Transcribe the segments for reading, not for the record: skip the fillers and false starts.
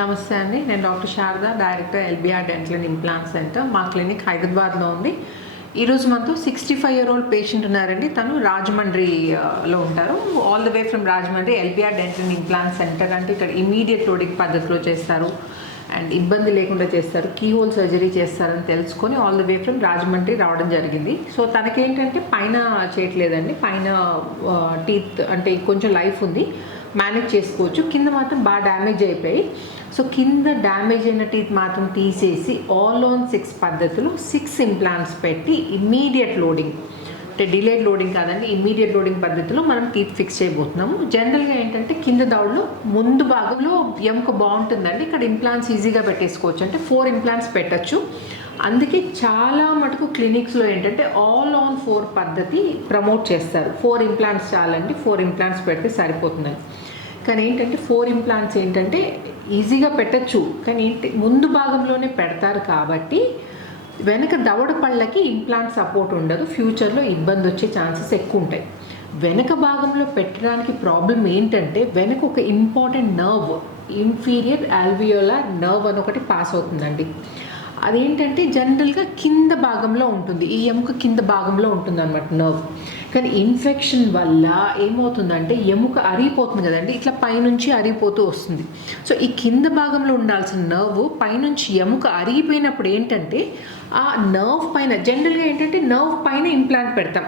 నమస్తే అండి, నేను doctor Sharada, director LBR dental and implant centre. మా క్లినిక్ హైదరాబాద్లో ఉంది. ఈరోజు మనతో 65-year-old పేషెంట్ ఉన్నారండి. తను రాజమండ్రిలో ఉంటారు. All the way from Rajahmundry. LBR dental and implant centre అంటే ఇక్కడ ఇమీడియట్ లోడింగ్ పద్ధతిలో చేస్తారు అండ్ ఇబ్బంది లేకుండా చేస్తారు, కీ హోల్ సర్జరీ చేస్తారని తెలుసుకొని all the way from Rajahmundry రావడం జరిగింది. సో తనకేంటంటే పైన చేయట్లేదండి, పైన టీత్ అంటే కొంచెం లైఫ్ ఉంది, మేనేజ్ చేసుకోవచ్చు. కింద మాత్రం బాగా డ్యామేజ్ అయిపోయి, సో కింద డ్యామేజ్ అయిన టీత్ మాత్రం తీసేసి ఆల్ ఆన్ 6 పద్ధతిలో 6 ఇంప్లాంట్స్ పెట్టి ఇమ్మీడియట్ లోడింగ్, అంటే డిలేడ్ లోడింగ్ కాదండి, ఇమ్మీడియట్ లోడింగ్ పద్ధతిలో మనం టీత్ ఫిక్స్ చేయబోతున్నాము. జనరల్గా ఏంటంటే కింద దవడలో ముందు భాగంలో ఎముక బాగుంటుందండి, ఇక్కడ ఇంప్లాంట్స్ ఈజీగా పెట్టేసుకోవచ్చు, అంటే 4 ఇంప్లాంట్స్ పెట్టచ్చు. అందుకే చాలా మటుకు క్లినిక్స్లో ఏంటంటే ఆల్ ఆన్ 4 పద్ధతి ప్రమోట్ చేస్తారు. 4 ఇంప్లాంట్స్ చాలండి, 4 ఇంప్లాంట్స్ పెడితే సరిపోతుందని. కానీ ఏంటంటే 4 ఇంప్లాంట్స్ ఏంటంటే ఈజీగా పెట్టచ్చు, కానీ ఏంటి ముందు భాగంలోనే పెడతారు కాబట్టి వెనక దవడ పళ్ళకి ఇంప్లాంట్ సపోర్ట్ ఉండదు, ఫ్యూచర్లో ఇబ్బంది వచ్చే ఛాన్సెస్ ఎక్కువ ఉంటాయి. వెనక భాగంలో పెట్టడానికి ప్రాబ్లం ఏంటంటే వెనక ఒక important nerve, inferior alveolar nerve అని ఒకటి పాస్ అవుతుందండి. అదేంటంటే జనరల్గా కింద భాగంలో ఉంటుంది, ఈ ఎముక కింద భాగంలో ఉంటుంది అన్నమాట నర్వ్. కానీ ఇన్ఫెక్షన్ వల్ల ఏమవుతుందంటే ఎముక అరిగిపోతుంది కదండి, ఇట్లా పైనుంచి అరిగిపోతూ వస్తుంది. సో ఈ కింద భాగంలో ఉండాల్సిన నర్వ్ పైనుంచి ఎముక అరిగిపోయినప్పుడు ఏంటంటే ఆ నర్వ్ పైన, జనరల్గా ఏంటంటే నర్వ్ పైన ఇంప్లాంట్ పెడతాం.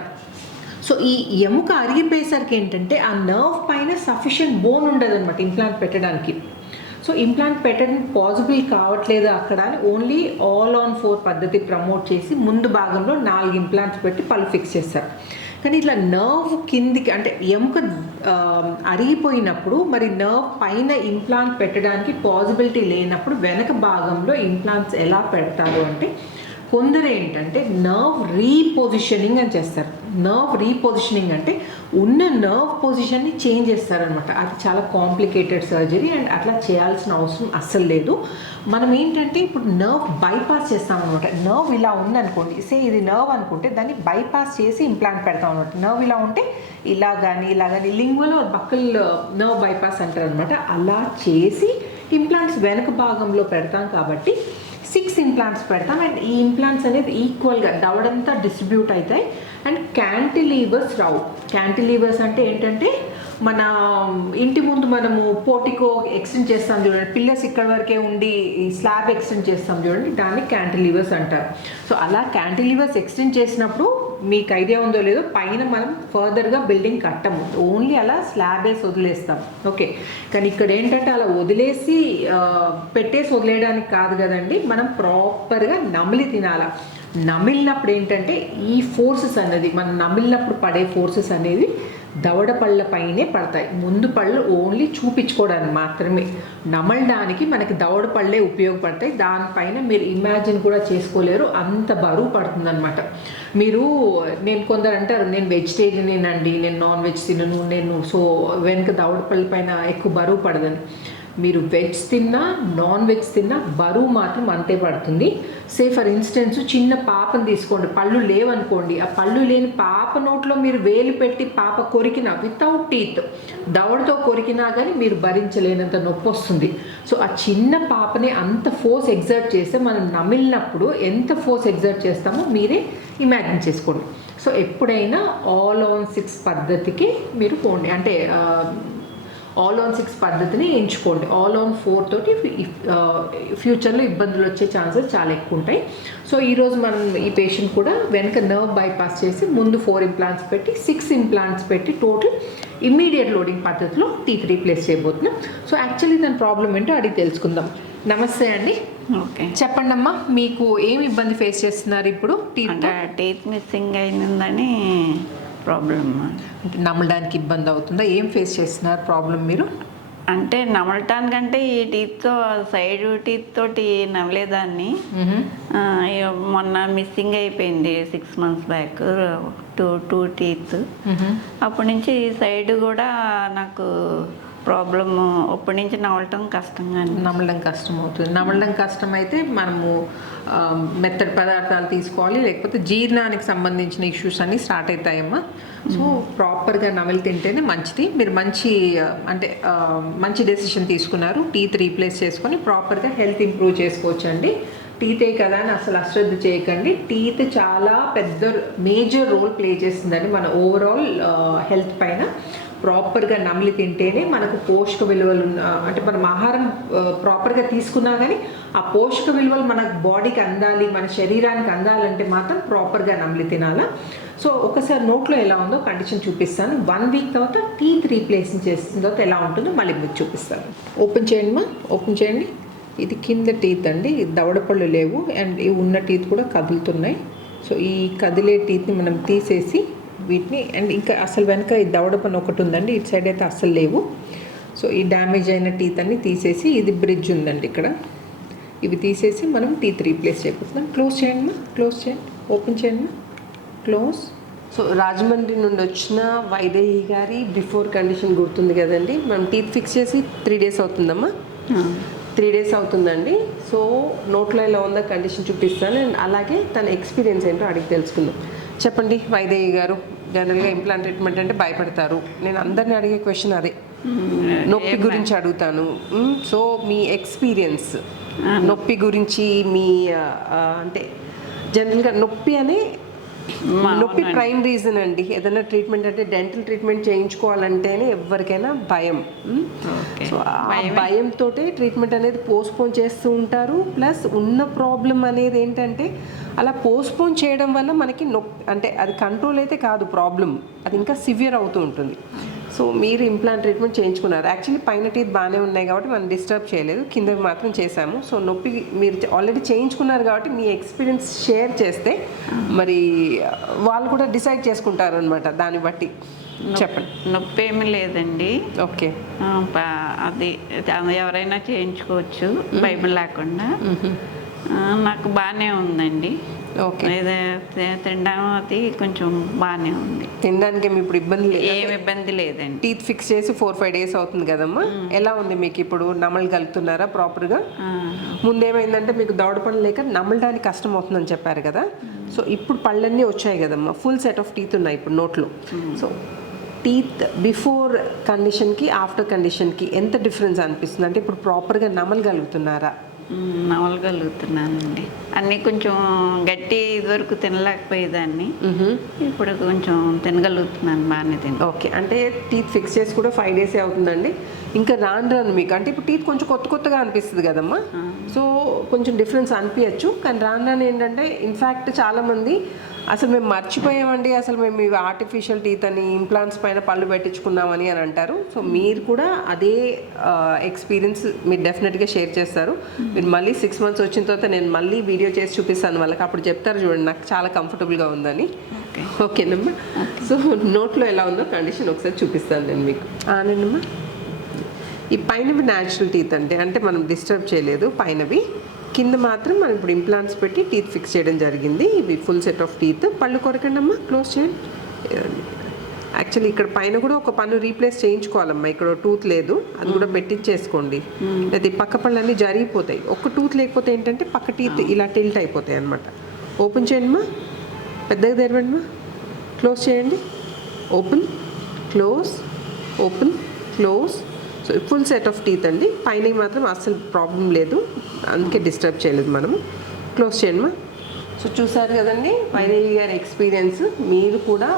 సో ఈ ఎముక అరిగిపోయేసరికి ఏంటంటే ఆ నర్వ్ పైన సఫిషియెంట్ బోన్ ఉండదు అనమాట ఇంప్లాంట్ పెట్టడానికి. సో ఇంప్లాంట్ పెట్టడం పాసిబుల్ కావట్లేదు అక్కడ అని ఓన్లీ ఆల్ ఆన్ 4 పద్ధతి ప్రమోట్ చేసి ముందు భాగంలో 4 ఇంప్లాంట్స్ పెట్టి పళ్ళు ఫిక్స్ చేస్తారు. కానీ ఇట్లా నర్వ్ కిందికి అంటే ఎముక అరిగిపోయినప్పుడు మరి నర్వ్ పైన ఇంప్లాంట్ పెట్టడానికి పాసిబిలిటీ లేనప్పుడు వెనక భాగంలో ఇంప్లాంట్స్ ఎలా పెడతారు అంటే కొందరు ఏంటంటే నర్వ్ రీపొజిషనింగ్ అని చేస్తారు. నర్వ్ రీపొజిషనింగ్ అంటే ఉన్న నర్వ్ పొజిషన్ని చేంజ్ చేస్తారనమాట. అది చాలా కాంప్లికేటెడ్ సర్జరీ అండ్ అట్లా చేయాల్సిన అవసరం అస్సలు లేదు. మనం ఏంటంటే ఇప్పుడు నర్వ్ బైపాస్ చేస్తామన్నమాట. నర్వ్ ఇలా ఉందనుకోండి, ఇది నర్వ్ అనుకుంటే దాన్ని బైపాస్ చేసి ఇంప్లాంట్ పెడతాం అనమాట. నర్వ్ ఇలా ఉంటే ఇలా కానీ లింగ్వలో బక్కల్ నర్వ్ బైపాస్ అంటారు అనమాట. అలా చేసి ఇంప్లాంట్స్ వెనక భాగంలో పెడతాం కాబట్టి 6 ఇంప్లాంట్స్ పెడతాం. అండ్ ఈ ఇంప్లాంట్స్ అనేది ఈక్వల్గా దవడంతా డిస్ట్రిబ్యూట్ అవుతాయి అండ్ క్యాంటిలీవర్స్ రావు. క్యాంటిలీవర్స్ అంటే ఏంటంటే మన ఇంటి ముందు మనము పోర్టికో ఎక్స్టెండ్ చేస్తాం చూడండి, పిల్లర్స్ ఇక్కడ వరకే ఉండి ఈ స్లాబ్ ఎక్స్టెండ్ చేస్తాం చూడండి, దాన్ని క్యాంటిలీవర్స్ అంటారు. సో అలా క్యాంటిలీవర్స్ ఎక్స్టెండ్ చేసినప్పుడు మీకు ఐడియా ఉందో లేదో పైన మనం ఫర్దర్గా బిల్డింగ్ కట్టము, ఓన్లీ అలా స్లాబ్ వేసి వదిలేస్తాం. ఓకే, కానీ ఇక్కడ ఏంటంటే అలా వదిలేసి పెట్టేసి వదిలేయడానికి కాదు కదండి, మనం ప్రాపర్గా నమిలి తినాల. నమిలినప్పుడు ఏంటంటే ఈ ఫోర్సెస్ అనేది మనం నమిలినప్పుడు పడే ఫోర్సెస్ అనేది దవడ పళ్ళ పైనే పడతాయి. ముందు పళ్ళు ఓన్లీ చూపించుకోవడానికి మాత్రమే, నమలడానికి మనకి దవడ పళ్ళే ఉపయోగపడతాయి. దానిపైన మీరు ఇమాజిన్ కూడా చేసుకోలేరు, అంత బరువు పడుతుందన్నమాట. నేను కొందరు అంటారు నేను వెజిటేరియన్ అండి, నేను నాన్ వెజ్ తినను, నేను సో వెనక దవడ పళ్ళ పైన ఎక్కువ బరువు పడదని. మీరు వెజ్ తిన్నా నాన్ వెజ్ తిన్నా బరువు మాత్రం అంతే పడుతుంది. ఫర్ ఇన్స్టెన్స్ చిన్న పాపను తీసుకోండి, పళ్ళు లేవనుకోండి, ఆ పళ్ళు లేని పాప నోట్లో మీరు వేలు పెట్టి పాప కొరికినా వితౌట్ టీత్ దవడతో కొరికినా కానీ మీరు భరించలేనంత నొప్పి వస్తుంది. సో ఆ చిన్న పాపని అంత ఫోర్స్ ఎగ్జర్ట్ చేస్తే మనం నమిలినప్పుడు ఎంత ఫోర్స్ ఎగ్జర్ట్ చేస్తామో మీరే ఇమాజిన్ చేసుకోండి. సో ఎప్పుడైనా ఆల్ ఆన్ 6 పద్ధతికి మీరు పోండి, అంటే ఆల్ ఆన్ 6 పద్ధతిని ఎంచుకోండి. ఆల్ ఆన్ 4 తోటి ఫ్యూచర్లో ఇబ్బందులు వచ్చే ఛాన్సెస్ చాలా ఎక్కువ ఉంటాయి. సో ఈరోజు మనం ఈ పేషెంట్ కూడా వెనక నర్వ్ బైపాస్ చేసి ముందు 4 ఇంప్లాంట్స్ పెట్టి 6 ఇంప్లాంట్స్ పెట్టి టోటల్ ఇమ్మీడియట్ లోడింగ్ పద్ధతిలో టీత్ రీప్లేస్ చేయబోతున్నాం. సో యాక్చువల్లీ దాని ప్రాబ్లం ఏంటో అడిగి తెలుసుకుందాం. నమస్తే అండి. ఓకే, చెప్పండి అమ్మా, మీకు ఏమి ఇబ్బంది ఫేస్ చేస్తున్నారు ఇప్పుడు? టీత్ మిస్సింగ్ అయిందని ప్రాబ్లమ్. అంటే నమ్మడానికి ఇబ్బంది అవుతుందా? ఏం ఫేస్ చేస్తున్నారు ప్రాబ్లం మీరు? అంటే నమలటానికంటే ఈ టీత్తో సైడ్ టీత్ తోటి నమలేదాన్ని, మొన్న మిస్సింగ్ అయిపోయింది 6 months బ్యాక్, టూ టీత్. అప్పటి నుంచి ఈ సైడ్ కూడా నాకు ప్రాబ్లమ్ ఇప్పటి నుంచి నవ్వటం కష్టంగా నమలడం కష్టం అవుతుంది. నమలడం కష్టం అయితే మనము మెత్తటి పదార్థాలు తీసుకోవాలి, లేకపోతే జీర్ణానికి సంబంధించిన ఇష్యూస్ అన్నీ స్టార్ట్ అవుతాయమ్మా. సో ప్రాపర్గా నమిలి తింటేనే మంచిది. మీరు మంచి డెసిషన్ తీసుకున్నారు. టీత్ రీప్లేస్ చేసుకొని ప్రాపర్గా హెల్త్ ఇంప్రూవ్ చేసుకోవచ్చండి. టీతే కదా అని అసలు అశ్రద్ధ చేయకండి. టీత్ చాలా పెద్ద మేజర్ రోల్ ప్లే చేస్తుందండి మన ఓవరాల్ హెల్త్ పైన. ప్రాపర్గా నమిలి తింటేనే మనకు పోషక విలువలు అంటే మనం ఆహారం ప్రాపర్గా తీసుకున్నా కానీ ఆ పోషక విలువలు మన బాడీకి అందాలి, మన శరీరానికి అందాలంటే మాత్రం ప్రాపర్గా నమిలి తినాలా. సో ఒకసారి నోట్లో ఎలా ఉందో కండిషన్ చూపిస్తాను. 1 వీక్ తర్వాత టీత్ రీప్లేస్ చేసిన తర్వాత ఎలా ఉంటుందో మళ్ళీ మీకు చూపిస్తాను. ఓపెన్ చేయండి మా, ఓపెన్ చేయండి. ఇది కింద టీత్ అండి, దవడపళ్ళు లేవు అండ్ ఈ ఉన్న టీత్ కూడా కదులుతున్నాయి. సో ఈ కదిలే టీత్ని మనం తీసేసి వీటిని అండ్ ఇంకా అసలు వెనక ఈ దవడపన్ను ఒకటి ఉందండి, ఇటు సైడ్ అయితే అస్సలు లేవు. సో ఈ డ్యామేజ్ అయిన టీత్ అన్ని తీసేసి ఇది బ్రిడ్జ్ ఉందండి ఇక్కడ, ఇవి తీసేసి మనం టీత్ రీప్లేస్ చేయబోతున్నాం. క్లోజ్ చేయండి మా, క్లోజ్ చేయండి, ఓపెన్ చేయండి మా, క్లోజ్. సో రాజమండ్రి నుండి వచ్చిన వైదేహి గారి బిఫోర్ కండిషన్ గుర్తుంది కదండి. మనం టీత్ ఫిక్స్ చేసి 3 days అవుతుందమ్మా. 3 days అవుతుందండి. సో నోట్లో ఎలా ఉందో కండిషన్ చూపిస్తాను అండ్ అలాగే తన ఎక్స్పీరియన్స్ ఏంటో అడిగి తెలుసుకుందాం. చెప్పండి వైదేహి గారు. జనరల్గా ఇంప్లాంట్ ట్రీట్మెంట్ అంటే భయపడతారు. నేను అందరిని అడిగే క్వశ్చన్ అదే, నొప్పి గురించి అడుగుతాను. సో మీ ఎక్స్పీరియన్స్ నొప్పి గురించి, మీ అంటే జనరల్గా నొప్పి ప్రైమ్ రీజన్ అండి. ఏదైనా ట్రీట్మెంట్ అంటే డెంటల్ ట్రీట్మెంట్ చేయించుకోవాలంటేనే ఎవరికైనా భయం. సో ఆ భయంతో ట్రీట్మెంట్ అనేది పోస్ట్పోన్ చేస్తూ ఉంటారు. ప్లస్ ఉన్న ప్రాబ్లం అనేది ఏంటంటే అలా పోస్ట్పోన్ చేయడం వల్ల మనకి నొప్పి అంటే అది కంట్రోల్ అయితే కాదు, ప్రాబ్లం అది ఇంకా సివియర్ అవుతూ ఉంటుంది. సో మీరు ఇంప్లాంట్ ట్రీట్మెంట్ చేయించుకున్నారు. యాక్చువల్లీ పైన టీత్ బాగానే ఉన్నాయి కాబట్టి మనం డిస్టర్బ్ చేయలేదు, కిందవి మాత్రం చేశాము. సో నొప్పి మీరు ఆల్రెడీ చేయించుకున్నారు కాబట్టి మీ ఎక్స్పీరియన్స్ షేర్ చేస్తే మరి వాళ్ళు కూడా డిసైడ్ చేసుకుంటారు అనమాట, దాన్ని బట్టి చెప్పండి. నొప్పి ఏమీ లేదండి. ఓకే, అది ఎవరైనా చేయించుకోవచ్చు భయం లేకుండా. నాకు బాగానే ఉందండి. ఓకే, తినడం అది కొంచెం బాగానే ఉంది. తినడానికి ఇప్పుడు ఇబ్బంది లేదు, ఏమి ఇబ్బంది లేదండి. టీత్ ఫిక్స్ చేసి 4-5 days అవుతుంది కదమ్మా. ఎలా ఉంది మీకు ఇప్పుడు? నమలగలుగుతున్నారా ప్రాపర్గా? ముందేమైందంటే మీకు దవడ పళ్ళు లేక నమలడానికి కష్టం అవుతుందని చెప్పారు కదా. సో ఇప్పుడు పళ్ళన్నీ వచ్చాయి కదమ్మా, ఫుల్ సెట్ ఆఫ్ టీత్ ఉన్నాయి ఇప్పుడు నోట్లో. సో టీత్ బిఫోర్ కండిషన్కి ఆఫ్టర్ కండిషన్కి ఎంత డిఫరెన్స్ అనిపిస్తుంది? అంటే ఇప్పుడు ప్రాపర్గా నమలగలుగుతున్నారా? నమలగలుగుతున్నానండి. అన్నీ కొంచెం గట్టి ఇదివరకు తినలేకపోయేదాన్ని, ఇప్పుడు కొంచెం తినగలుగుతున్నాను, బాగానే తిని. ఓకే, అంటే టీత్ ఫిక్స్ చేసి కూడా 5 days అవుతుందండి. ఇంకా రాను మీకు అంటే ఇప్పుడు టీత్ కొంచెం కొత్తగా అనిపిస్తుంది కదమ్మా. సో కొంచెం డిఫరెన్స్ అనిపించచ్చు. కానీ రాను ఏంటంటే ఇన్ఫ్యాక్ట్ చాలామంది అసలు మేము మర్చిపోయామండి, అసలు మేము ఇవి ఆర్టిఫిషియల్ టీత్ అని ఇంప్లాంట్స్ పైన పళ్ళు పెట్టించుకున్నామని అని అంటారు. సో మీరు కూడా అదే ఎక్స్పీరియన్స్ మీరు డెఫినెట్గా షేర్ చేస్తారు. మీరు మళ్ళీ 6 months వచ్చిన తర్వాత నేను మళ్ళీ వీడియో చేసి చూపిస్తాను వాళ్ళకి, అప్పుడు చెప్తారు చూడండి నాకు చాలా కంఫర్టబుల్గా ఉందని. ఓకేనమ్మా. సో నోట్లో ఎలా ఉందో కండిషన్ ఒకసారి చూపిస్తాను నేను మీకు. ఆనందమ్మా, ఈ పైనవి న్యాచురల్ టీత్ అంటే మనం డిస్టర్బ్ చేయలేదు పైనవి. కింద మాత్రం మనం ఇప్పుడు ఇంప్లాంట్స్ పెట్టి టీత్ ఫిక్స్ చేయడం జరిగింది. ఇవి ఫుల్ సెట్ ఆఫ్ టీత్. పళ్ళు కొరకండి అమ్మా, క్లోజ్ చేయండి. యాక్చువల్లీ ఇక్కడ పైన కూడా ఒక పన్ను రీప్లేస్ చేయించుకోవాలమ్మా, ఇక్కడ టూత్ లేదు, అది కూడా పెట్టించేసుకోండి. లేదా పక్క పళ్ళన్నీ జరిగిపోతాయి. ఒక్క టూత్ లేకపోతే ఏంటంటే పక్క టీత్ ఇలా టిల్ట్ అయిపోతాయి అనమాట. ఓపెన్ చేయండి అమ్మా, పెద్దగా తెరవండి అమ్మా, క్లోజ్ చేయండి, open close, open close. So full set of teeth అండి. పైన మాత్రం అస్సలు ప్రాబ్లం లేదు, అందుకే డిస్టర్బ్ చేయలేదు మనము. క్లోజ్ చేయండి మా. సో చూసారు కదండి వైదేహి గారి ఎక్స్పీరియన్స్. మీరు కూడా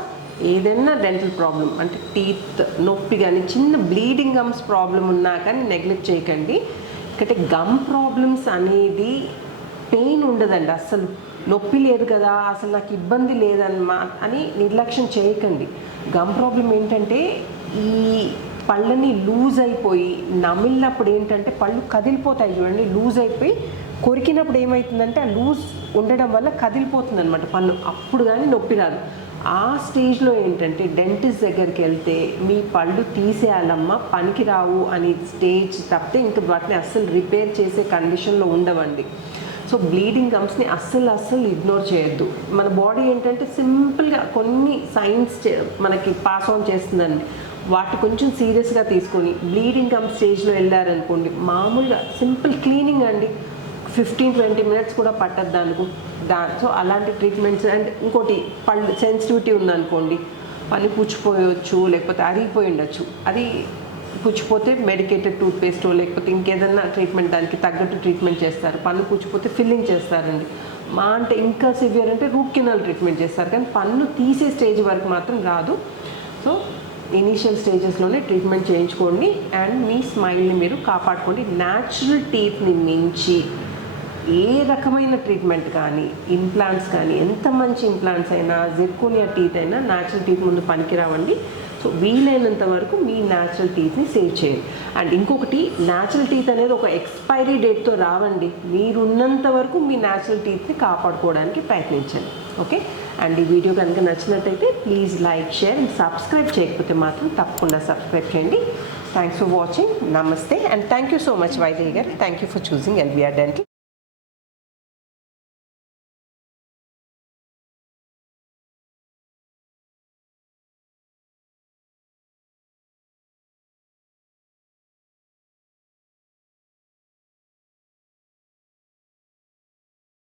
ఏదైనా డెంటల్ ప్రాబ్లం అంటే టీత్ నొప్పి కానీ చిన్న బ్లీడింగ్ గమ్స్ ప్రాబ్లం ఉన్నా కానీ నెగ్లెక్ట్ చేయకండి. ఎందుకంటే గమ్ ప్రాబ్లమ్స్ అనేది పెయిన్ ఉండదండి, అస్సలు నొప్పి లేదు కదా అసలు నాకు ఇబ్బంది లేదన్నమా అని నిర్లక్ష్యం చేయకండి. గమ్ ప్రాబ్లం ఏంటంటే ఈ పళ్ళని లూజ్ అయిపోయి నమిలినప్పుడు ఏంటంటే పళ్ళు కదిలిపోతాయి చూడండి, లూజ్ అయిపోయి కొరికినప్పుడు ఏమవుతుందంటే ఆ లూజ్ ఉండడం వల్ల కదిలిపోతుంది అనమాట పన్ను, అప్పుడు కానీ నొప్పి రాదు. ఆ స్టేజ్లో ఏంటంటే డెంటిస్ట్ దగ్గరికి వెళ్తే మీ పళ్ళు తీసేయాలమ్మా పనికి రావు అని స్టేజ్ తప్పితే ఇంకా వాటిని అస్సలు రిపేర్ చేసే కండిషన్లో ఉండవండి. సో బ్లీడింగ్ గమ్స్ని అస్సలు ఇగ్నోర్ చేయొద్దు. మన బాడీ ఏంటంటే సింపుల్గా కొన్ని సైన్స్ మనకి పాస్ ఆన్ చేస్తుందండి. వాటి కొంచెం సీరియస్గా తీసుకొని బ్లీడింగ్ కమ్ స్టేజ్లో వెళ్ళారనుకోండి, మామూలుగా సింపుల్ క్లీనింగ్ అండి, 15-20 మినిట్స్ కూడా పట్టద్దు దానికి. సో అలాంటి ట్రీట్మెంట్స్. అండ్ ఇంకోటి, పళ్ళు సెన్సిటివిటీ ఉందనుకోండి, పని పుచ్చిపోయవచ్చు, లేకపోతే అరిగిపోయి ఉండొచ్చు. అది పుచ్చిపోతే మెడికేటెడ్ టూత్పేస్టో లేకపోతే ఇంకేదన్నా ట్రీట్మెంట్ దానికి తగ్గట్టు ట్రీట్మెంట్ చేస్తారు. పన్ను పుచ్చిపోతే ఫిల్లింగ్ చేస్తారండి. మా అంటే ఇంకా సివియర్ అంటే రూట్ కెనాల్ ట్రీట్మెంట్ చేస్తారు, కానీ పన్ను తీసే స్టేజ్ వరకు మాత్రం రాదు. సో ఇనీషియల్ స్టేజెస్లోనే ట్రీట్మెంట్ చేయించుకోండి అండ్ మీ స్మైల్ని మీరు కాపాడుకోండి. న్యాచురల్ టీత్ని మించి ఏ రకమైన ట్రీట్మెంట్ కానీ, ఇంప్లాంట్స్ కానీ, ఎంత మంచి ఇంప్లాంట్స్ అయినా, జిర్కోనియా టీత్ అయినా న్యాచురల్ టీత్ ముందు పనికిరావండి. సో వీలైనంత వరకు మీ న్యాచురల్ టీత్ని సేవ్ చేయండి. అండ్ ఇంకొకటి, న్యాచురల్ టీత్ అనేది ఒక ఎక్స్పైరీ డేట్తో రావండి. మీరున్నంత వరకు మీ న్యాచురల్ టీత్ని కాపాడుకోవడానికి ప్రయత్నించండి. ఓకే. అండ్ ఈ వీడియో కనుక నచ్చినట్టయితే please like, share and subscribe చేయకపోతే మాత్రం తప్పకుండా సబ్స్క్రైబ్ చేయండి. Thanks for watching. నమస్తే and thank you so much Vaidehi garu. Thank you for చూసింగ్ ఎల్బిఆర్ డెంటల్.